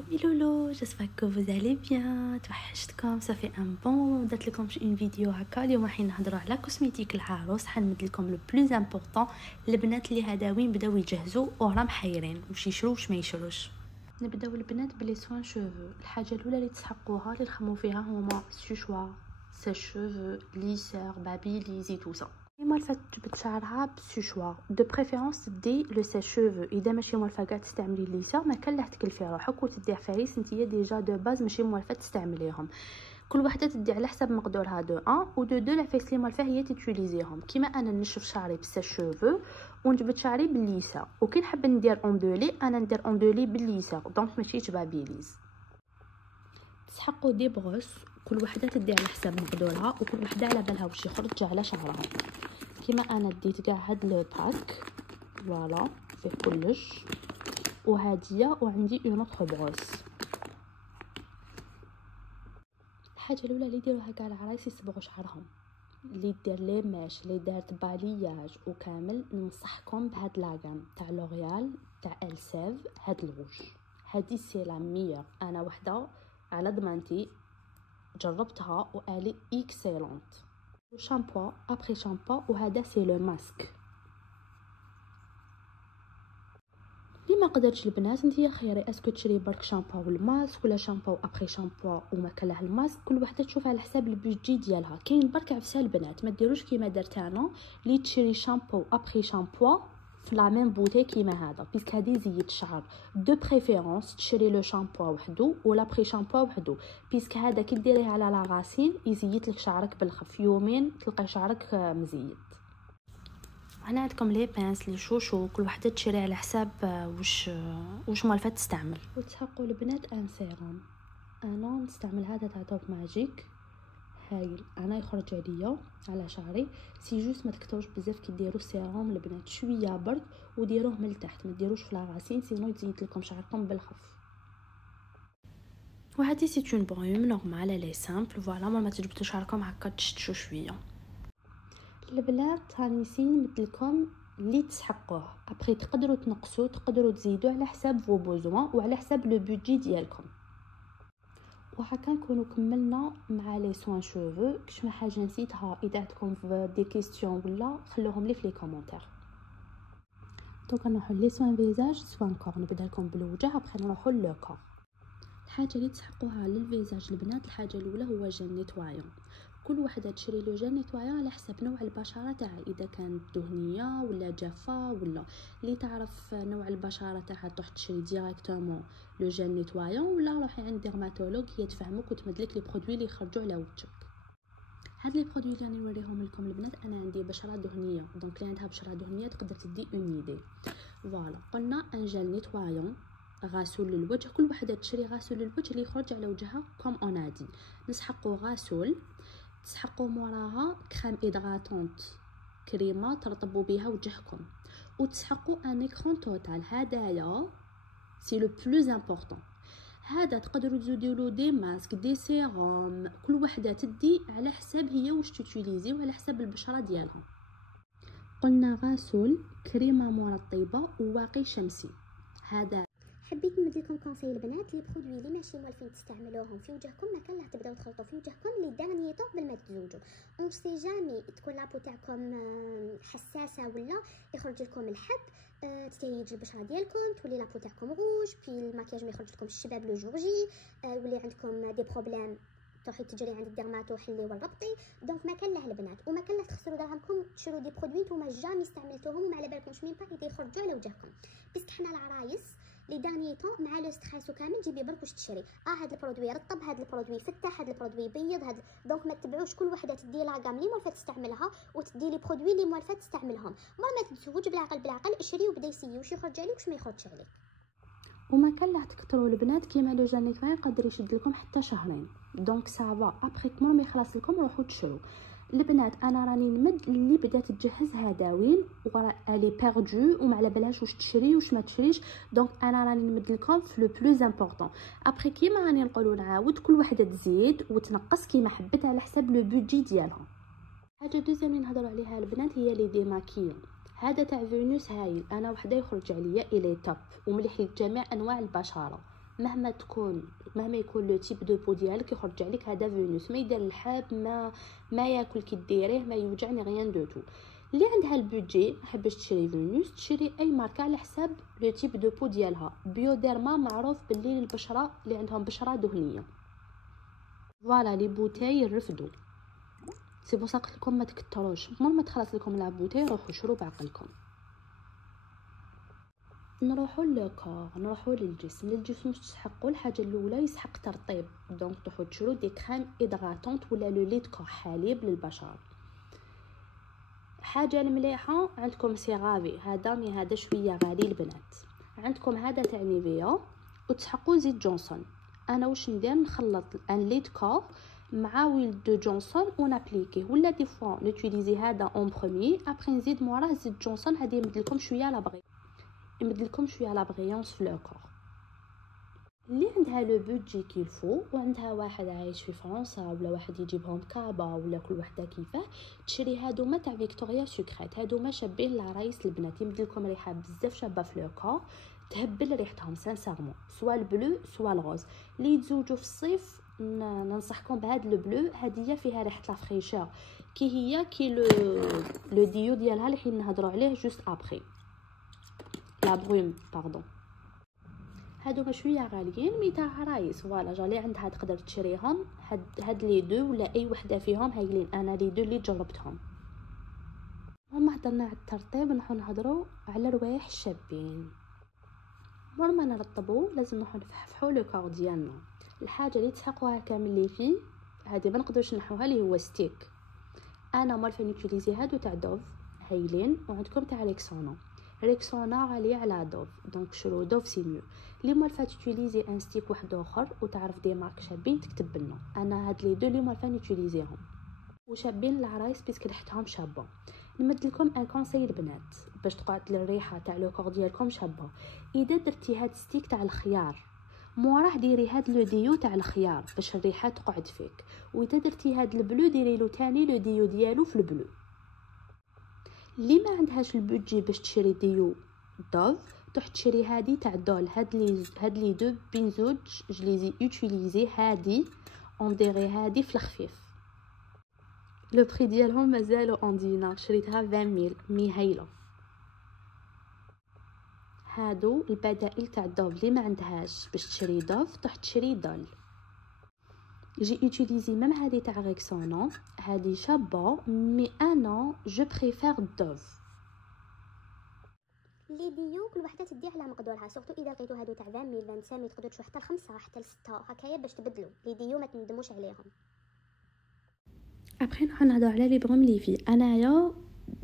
Coucou mes loulous, j'espère que vous allez bien. توحشتكم صافي ان بون درت لكم اون فيديو هكا. اليوم راح نهضروا على كوسميتيك العروس. حنمد لكم لو بلوز امبورطون البنات اللي هداوين بداو يجهزوا وراهم حيرين واش يشرو واش ما يشروش. نبداو البنات بلي سوان شوفو. الحاجه الاولى اللي تسحقوها اللي نخمو فيها هما سوشوار سيشوفو ليسر بابيليزي تو سا. موالفه تجبد شعرها بسوشوار دو بريفيرونس تدي لو سيشوفو. اذا ماشي موالفه كاع تستعملي ليسر ما كان لا تكلفي روحك وتدي عفايس نتيا ديجا دو باز ماشي موالفه تستعمليهم. كل وحده تدي على حسب مقدورها دو 1 و دو 2 العفايس اللي موالفه هي تيتيليزيهم. كيما انا نشف شعري بالسيشوفو ونجبد شعري بالليسر، وكي نحب ندير اوندولي انا ندير اوندولي بالليسر دونك ماشي تبابيليز. تسحقوا دي بروس كل وحده تدي على حسب مقدورها وكل وحده على بالها واش يخرج على شعرها. كيما انا ديت كاع هاد لو باك فوالا فيه كلش وهاديه وعندي اون اوتر بروس. الحاجه الاولى اللي يديروها كاع العرايس يصبغوا شعرهم، اللي دير لي ماش اللي دارت بالياج وكامل ننصحكم بهاد لاغام تاع لوريال تاع السيف. هاد الغوش هادي سي لا ميور، انا وحده على ضمانتي جربتها والي اكسيلونت. شامبو ابري شامبو وهذا سي لو ماسك. لي ما قدرتش البنات نتيا خيري اسكو تشري برك شامبو والماسك ولا شامبو ابري شامبو وما كلاه الماسك. كل وحده تشوف على حساب البيجي ديالها. كاين برك عفسه البنات ما ديروش كيما درت انا لي تشري شامبو ابري شامبو في لا ميم بوتي كيما هذا بيسك هذه يزيد الشعر. دو بريفيرونس تشري لو شامبو وحدو ولا بري شامبو وحدو بيسك هذا كي ديريه على لا غاسين يزيد لك شعرك بالخف، يومين تلقى شعرك مزيد. هنا عندكم لي بانس لي شوشو كل وحده تشري على حساب واش موالفه تستعمل. وتحقوا البنات ان سيروم. انا نستعمل هذا تاع توب ماجيك هايل، انا يخرج عليا على شعري. سي جوست ما تكتروش بزاف كي ديروا السيروم البنات، شويه برك وديروه من التحت ما ديروش في لاغاسين سينو يزيد لكم شعركم بالخف. وهذه سي اون بروم نورمال لي سامبل فوالا ما تجبدوا شعركم هكا تشتشوا شويه. البنات راني نمدلكم اللي تسحقوه ابري تقدروا تنقصوا تقدروا تزيدوا على حساب فو بوزوان وعلى حساب لو بودجي ديالكم. وهكا نكونوا كملنا مع لي سوان شوفو. كش ما حاجه نسيتها اذا عندكم دي كيستيون ولا خلوهم لي في لي كومونتير. دونك نروحوا لي سوان فيزاج سوان كور. نبدا لكم بالوجه ابري نروحوا لو كور. الحاجه اللي تسحقوها للفيزاج البنات الحاجه الاولى هو جل نيتوايون. كل وحده تشري له جل نيتوايون على حسب نوع البشره تاعها، اذا كانت دهنيه ولا جافه ولا اللي تعرف نوع البشره تاعها تروح تشري ديريكتومون لو جل نيتوايون ولا روحي عند ديرماتولوج هي تفهمك وتمدلك لي برودوي اللي يخرجوا على وجهك. هاد لي برودوي اللي راني نوريهم لكم البنات انا عندي بشره دهنيه دونك اللي عندها بشره دهنيه تقدر تدي اون ايدي. فوالا قلنا ان جل نيتوايون غاسول للوجه. كل وحده تشري غاسول للوجه اللي يخرج على وجهها كوم اونادي. نسحقوا غاسول تسحقوا موراها كريم ايدغاتونت كريمه ترطبوا بها وجهكم وتسحقوا ان اكرون توتال. هدايا سي لو بلوز امبورطون. هذا تقدروا تزودوا له دي ماسك دي سيروم كل وحده تدي على حساب هي واش تيتيليزي وعلى حساب البشره ديالها. قلنا غاسول كريمه مرطبه وواقي شمسي. هذا حبيت نمد لكم كونساي البنات لي برودوي اللي ماشي موالفين تستعملوهم في وجهكم ما كان له تبداو تخلطوا في وجهكم لي دانيي طون قبل ما تزوجوا. اون سي جامي تكون لابو تاعكم حساسه ولا يخرج لكم الحب تتهيج البشره ديالكم تولي لابو تاعكم روج بي الماكياج ما يخرج لكم الشباب لو جورجي ولي عندكم دي بروبليم تروحي تجري عند الدرماتو حلي والربطي. دونك ما كان له البنات وما كان له تخسروا دراهمكم تشروا دي برودوي نتوما جامي استعملتوهم وما على بالكمش مين با يخرجوا على وجهكم. بس حنا العرايس لي دانيي طون مع لو ستريس وكامل جيبي برك واش تشري. هاد البرودوي رطب هاد البرودوي فتح هاد البرودوي بيض هاد. دونك ما تتبعوش كل وحده تدي لاغام لي موالفه تستعملها وتدي لي برودوي لي موالفه تستعملهم. ما تتزوج بالعقل اشري وبدا يسيي واش يخرج عليك واش ما يخرجش عليك. وما كان له تكثروا البنات كيما لو جل نيتوايون يقدر يشد لكم حتى شهرين دونك سافا ابري كمل ما يخلص لكم روحوا تشرو. البنات انا راني نمد اللي بدات تجهز هداوين والي بيردو وما على بالهاش واش تشري واش ما تشريش. دونك انا راني نمد لكم في لو بلوز امبورطون. ابري كيما راني نقولوا نعاود كل وحده تزيد وتنقص كيما حبت على حساب لو بودجي ديالها. حاجه دوزيام اللي نهضروا عليها البنات هي لي ديماكيون. هذا تاع فينوس هايل، انا وحده يخرج عليا الي توب ومليح لجميع انواع البشره مهما يكون لو تيب دو بو ديالك يخرج عليك هذا فينوس، ما يدير الحاب، ما ياكل كي ديريه، ما يوجعني غيان دو تو. اللي عندها البودجي حبش تشري فينوس، تشري اي ماركه على حساب لو تيب دو بو ديالها. بيوديرما معروف باللي البشره اللي عندهم بشره دهنيه. فوالا لي بوتاي يرفدوا، سي بو قلت لكم ما تكتروش، ما تخلص لكم لا بوتاي روحوا شرو بعقلكم. نروحوا للكور، نروحوا للجسم تسحقوا. الحاجه الاولى يسحق ترطيب، دونك تروحوا تشرو دي كريم هيدراتونت ولا لو ليت كور، حليب للبشره. حاجه المليحه عندكم سيغافي، هذا شويه غالي البنات. عندكم هذا تاع نيفيا، وتسحقوا زيت جونسون. انا واش ندير، نخلط ان ليت كور مع ويل دو جونسون ونابليكيه، ولا دي فوا نوتيليزي هذا اون بروميي، ابري نزيد موراه زيت جونسون. هذه يمدلكم شويه لا بريونس في لوكور. اللي عندها لو بودجي كيلفو وعندها واحد عايش في فرنسا ولا واحد يجيبهم كابا ولا كل وحده كيفاه، تشري هادوما تاع فيكتوريا سكريت. هادوما شابين العرايس البنات، يمدلكم ريحه بزاف شابه في لوكور، تهبل ريحتهم سانسيرمون، سوا البلو سوا الغوز. اللي يتزوجوا في الصيف ننصحكم بهاد لو بلو، هديه فيها ريحه لا فريشور كي لو ديو ديالها اللي حين نهضروا عليه جوست ابري لا بروم باردون. هادو شويه غاليين مي تاع عرايس. فوالا جالي عندها تقدر تشريهم، هاد لي دو ولا اي وحده فيهم هايلين. انا لي دو اللي جربتهم. وما هضرنا على الترطيب، نحو نهضروا على روايح الشابين. ما نرطبوا لازم نحو نفحفحوا لو كور ديالنا. الحاجه اللي تسحقوها كامل لي في هذه ما نقدرش نحوها، اللي هو ستيك. انا مالفه نوتيليزي هادو تاع دوف هايلين، وعندكم تاع ريكسونا غاليه على دوف، دونك شرو دوف سي ميو. اللي مالفه تيليزي ان ستيك واحد اخر وتعرف دي مارك شابين تكتب لنا. انا هاد لي دو اللي مالفه نوتيليزيهم وشابين العرايس بيسك ريحتهم شابه. نمد لكم ان كونساي البنات باش تقعد الريحه تاع لو كور ديالكم شابه. اذا درتي هاد ستيك تاع الخيار موراه ديري هاد لو ديو تاع الخيار باش الريحه تقعد فيك، واذا درتي هاد البلو ديري له تاني لو ديو ديالو في البلو. اللي ما عندهاش البودجي باش تشري ديو دوف، تروح تشري هادي تاع دول. هاد لي دو بين زوج جليزي يوتيليزي هادي اون ديري هادي في الخفيف. لو بري ديالهم مازالوا اون دينار، شريتها 20000 مي هايله. هادو البدائل تاع دوف. اللي ما عندهاش باش تشري دوف تروح تشري دول. جي يوتيليزي ميم هادي تاع ريكسونا، هادي شابه مي انا جو بريفير دوف. لي ديو كل وحده تدي على مقدورها، سورتو اذا لقيتو هادو تاع 20000 25 تقدروا تشوفوا حتى ل5 حتى ل6 هكايا باش تبدلوا لي ديو، ما تندموش عليهم. ابري نهضروا على لي بروم لي في. انايا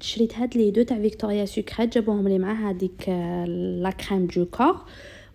شريت هاد لي دو تاع فيكتوريا سكريت، جابوهم لي مع هذيك لا كريم دو كور.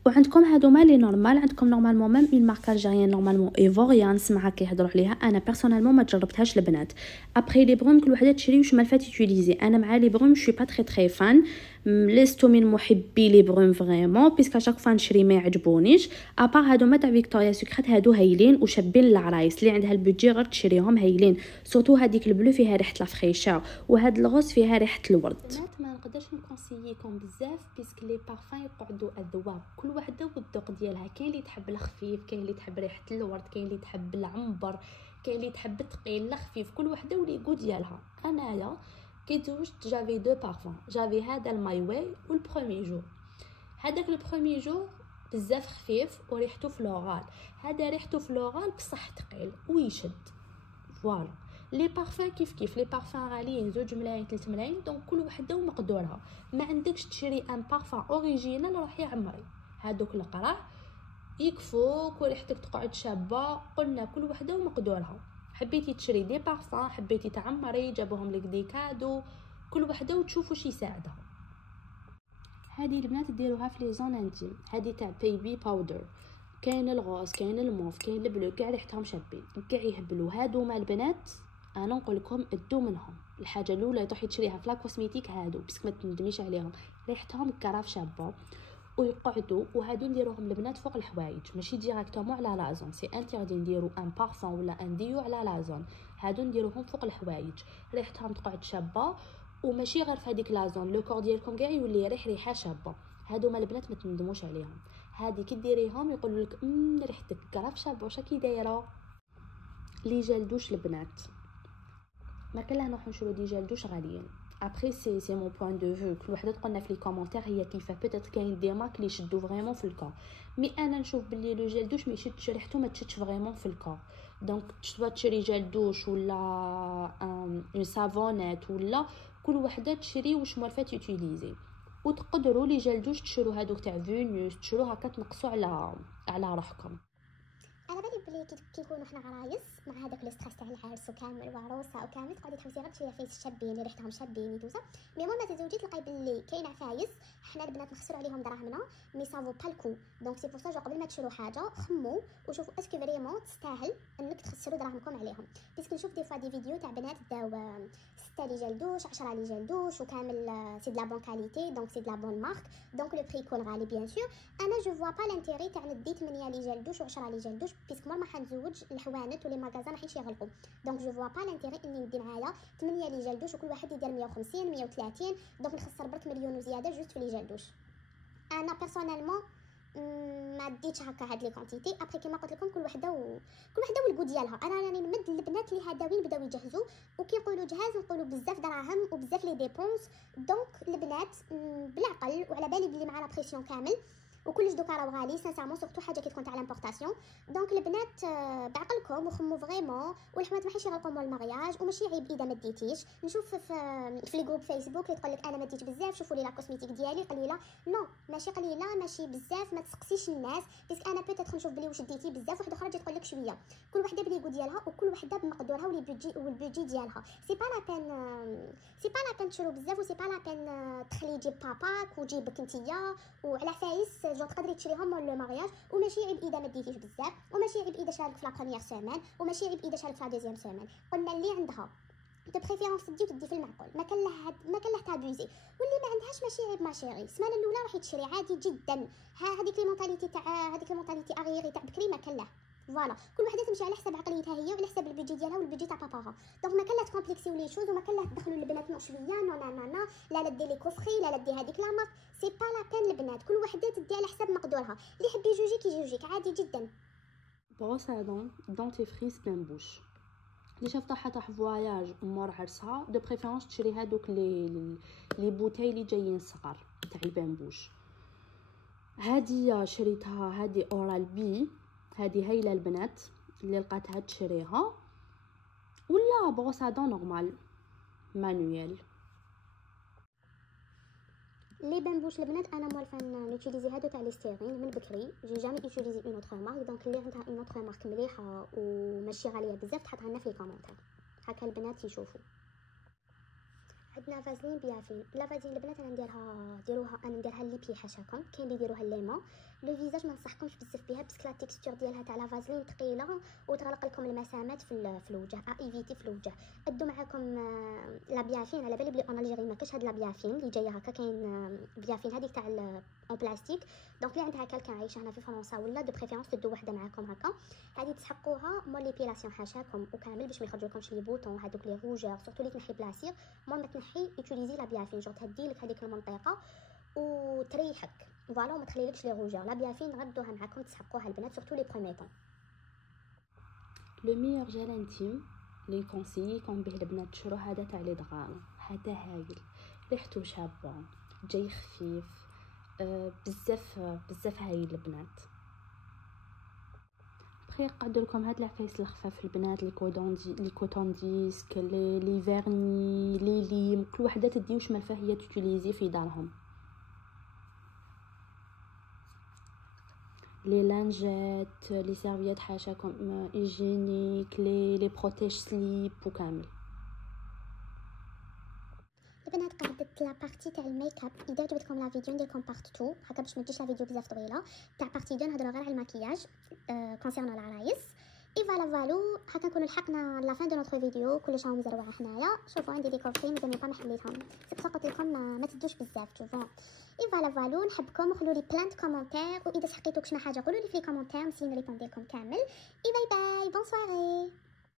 وعندكم هادوما لي نورمال، عندكم نورمالمون ميم اون مارك الجيريان نورمالمون ايفوريان نسمعها كيهضروا عليها. انا بيرسونيلمون ما جربتهاش البنات. ابري لي بروم كل وحده تشري واش مالفات يوتيليزي. انا مع لي بروم شوي با تري فان، لست من محبي لي بروم فريمون بيسكا شاك فوا نشري ما يعجبونيش. ابار هادوما تاع فيكتوريا سكريت هادو هايلين وشابين للعرايس. اللي عندها البودجي غير تشريهم هايلين، سورتو هذيك البلو فيها ريحه لا فريشور وهاد الغوز فيها ريحه الورد. ما نقدرش نكونسييكم بزاف بيسك لي بارفان يقعدوا اذواق، كل وحده والذوق ديالها. كاين اللي تحب الخفيف، كاين اللي تحب ريحه الورد، كاين اللي تحب العنبر، كاين اللي تحب الثقيل الخفيف، كل وحده وليغو ديالها. انايا كي تزوجت جافي دو بارفان، جافي هذا الماي واي والبروميي جور. هذاك البروميي جور بزاف خفيف وريحته فلورال، هذا ريحته فلورال بصح ثقيل ويشد. فوالا لي بارفان كيف لي بارفان غاليين 2 ملايين 3 ملايين، دونك كل وحده ومقدورها. ما عندكش تشري ان بارفان اوريجينال روحي عمري، هادوك القرع يكفوك وريحتك تقعد شابه. قلنا كل وحده ومقدورها. حبيتي تشري دي بارفان، حبيتي تعمري، جابوهم لك دي كادو، كل وحده وتشوفوا واش يساعدها. هذه البنات ديروها في لي زون انتيم. هذه تاع بيبي باودر، كاين الغوز كاين الموف كاين البلو، كاع ريحتهم شابين كاع يهبلوا. هادو مال البنات انا نقول لكم ادوا منهم. الحاجه الاولى تروحي تشريها في لا كوسميتيك هادو بس ما تندميش عليهم، ريحتهم كراف شابه ويقعدوا. وهادو نديروهم البنات فوق الحوايج ماشي ديريكتومون على لازون، سي انتردي نديرو ان بارفان ولا ان ديو على لازون. هادو نديروهم فوق الحوايج، ريحتهم تقعد شابه وماشي غير في هذيك لازون، لو كور ديالكم كاع يولي ريحه شابه. هادو مال البنات ما تندموش عليهم. هادي كي ديريهم يقولوا لك ريحتك كرافشه بوشا كي دايره. لي جيل دوش البنات ما كلها نروحو نشرو دي جيل دوش غاليين. ابري سي مون بوين دو فيو، كل وحده تقولنا في لي كومونتير هي كيفاه. بيتيت كاين دي مارك لي يشدو فريمون في الكور، مي انا نشوف بلي لو جيل دوش ما يشدش ريحته، ما تشدش فريمون في الكور. دونك تشري جيل دوش ولا اون سافونيت ولا كل وحده تشري واش موالفات يوتيليزي. وتقدروا لي جيل دوش تشرو هذوك تاع فينوس، تشرو هكا تنقصوا على روحكم. على بالي بلي كي نكونوا حنا عرايس مع هذاك الستريس تاع العرس وكامل وعروسه وكامل، تقعدي تحوسي غير تشري عفايس شابين اللي ريحتهم شابين يدوزا. مي مور ما تزوجي تلقاي بلي كاين عفايس حنا البنات نخسروا عليهم دراهمنا مي سافو با الكو. دونك سي بور سا قبل ما تشرو حاجه خمو وشوفوا اسكو فريمون تستاهل انك تخسروا دراهمكم عليهم. باسكو نشوف دي فوا دي فيديو تاع بنات داو 6 لي جيل دوش 10 لي جيل دوش وكامل سي دو لا بون كاليتي، دونك سي دو لا بون مارك، دونك لو بري يكون غالي بيان سور. انا جو فوا با لانتيري تاع ندي 8 لي جيل دوش و10 لي جيل دوش، باسكو ما حنزوج الحوانت ولي ماغازان راح يغلقوا. دونك جو فوا با لانتيري اني ندي معايا 8 لي جيل دوش وكل واحد يدير 150 130، دونك نخسر برك مليون وزياده جوست في لي جيل دوش. انا بيرسونيلمون ما ديتش هكا هاد لي كونتيتي. ابري كيما قلت لكم كل وحده والكو ديالها. انا راني نمد البنات اللي هاداوين بداو يجهزوا، وكي نقولوا جهاز نقولوا بزاف دراهم وبزاف لي ديبونس. دونك البنات بالعقل وعلى بالي بلي مع لا بريسيون كامل وكلش دوكا راهو غالي سانسيرمون، سورتو حاجه كي تكون تاع لامبورطاسيون. دونك البنات بعقلكم وخمو فريمون، والحوات ماحيش يغلقوا مول المارياج، وماشي عيب اذا ما ديتيش. نشوف في لي جروب فيسبوك اللي تقول لك انا ما ديت بزاف، شوفوا لي لا كوسميتيك ديالي قليله. نو ماشي قليله ماشي بزاف، ما تسقسيش الناس، باسكو انا بيتيت نشوف بلي واش ديتي بزاف وحده اخرى تجي تقول لك شويه. كل وحده بليغو ديالها وكل وحده بمقدورها والبيجي ديالها. سي با لا بين تشرو بزاف، وسي با لا بين تخلي يجيب باباك وجيبك نتيا وعلى عفايس جو تقدري تشريهم مول لو مارياج. وماشي عيب اذا ما ديتيش بزاف، وماشي عيب اذا شارك في لا بروميير سيمين، وماشي عيب اذا شارك في لا دوزيام سيمين. قلنا اللي عندها دو بريفيرونس تدي وتدي في المعقول، ما كان له تابوزي. واللي ما عندهاش ماشي عيب ما شيري، السمانه الاولى راح تشري عادي جدا. هذيك المونطاليتي تاع هذيك المونطاليتي اغيري تاع بكري ما كان له. فوالا كل وحده تمشي على حسب عقليتها هي وعلى حسب البيجي ديالها والبيجي تاع باباها. دونك ما كان لا تكومبلكسيو لي شوز، وما كان لا تدخلوا البنات نو شويه نو لا لا دير لي كوفري لا دير هذيك لا مارك. سي با لا بين البنات كل وحده تدي على حسب مقدورها. اللي يحب يجوجيك يجوجيك عادي جدا. بروس ا دون دونتيفريس بين بوش اللي شافت راح فواياج مور عرسها دو بريفيرونس تشري هذوك لي بوتاي اللي جايين صغار تاع البامبوش. هذه شريتها، هذه اورال بي، هذه هايله البنات اللي لقاتها تشريها، ولا بروسادون نورمال مانويل. لي بامبوش البنات انا موالفه نوتيليزي هادو تاع ليستيرين من بكري، جي جامي يوتيليزي اون اوتر مارك. دونك اللي عندها اون اوتر مارك مليحه وماشي غاليه بزاف تحطها لنا في لي كومونتير هكا البنات يشوفوا. عندنا فازلين بيافين. لا فازلين البنات انا نديرها لي بي حاشاكم، كاين اللي يديروها ليمون. لو فيزاج ما نصحكمش بزاف بها باسكو لا تيكستور ديالها تاع لا فازلين ثقيله وتغلق لكم المسامات في الوجه. ايفيتي في الوجه. ادو معاكم لا بيافين. على بالي بلي اون الجيري ما كاش هاد لا بيافين اللي جايه هكا، كاين بيافين هذيك تاع اون بلاستيك. دونك اللي عندها كالكان عايشه هنا في فرنسا ولا دو بريفيرونس تدو وحده معاكم هكا. هذه تسحقوها مول ليبيلاسيون حاشاكم وكامل باش ما يخرجولكمش لي بوطون هذوك لي روجور، سورتو اللي تنحي بلاصير. مول ما تنحي يوتيليزي لا بيافين جو تهدي لك هذيك المنطقه وتريحك فوالا وما تخليلكش لي روجور. لا بيافين غدوها معاكم تسحقوها البنات سورتو لي بروميي طون. لو ميور جيل انتيم لي نكونسييكم به البنات تشرو هذا تاع لي دغان. هذا هايل، ريحته شابه، جاي خفيف، بزاف هايل البنات. بخي قعدوا لكم هاد العفايس الخفاف البنات، لي كوتون ديسك، لي فيرني، لي ليم، كل وحده تدي واش مالفاه هي تيوتيليزي في دارهم. لي لانجيت، لي سيرفيات حاشاكم ايجينيك، لي بروتيج سليب وكامل. البنات قعدت لا بارتي تاع الميك اب. اذا عجبتكم لا فيديو ندير لكم بارت 2 هكا باش ما تجيش لا فيديو بزاف طويله. تاع بارتي 2 نهضروا غير على المكياج كونسيرنو العرايس. اي فوالا فالو هكا نكونوا لحقنا لا فين دو نوتر فيديو. كلش راهم مزروعه حنايا. شوفوا عندي دي كوفري مازال ما حليتهم، سي بصح قلت لكم ما تدوش بزاف شوفوا. اي فوالا فالو نحبكم خلوا لي بلان كومونتير، واذا سحقيتو كشنا حاجه قولوا لي في لي كومونتير نسينا ريبوندي لكم كامل. اي باي باي بون سواري.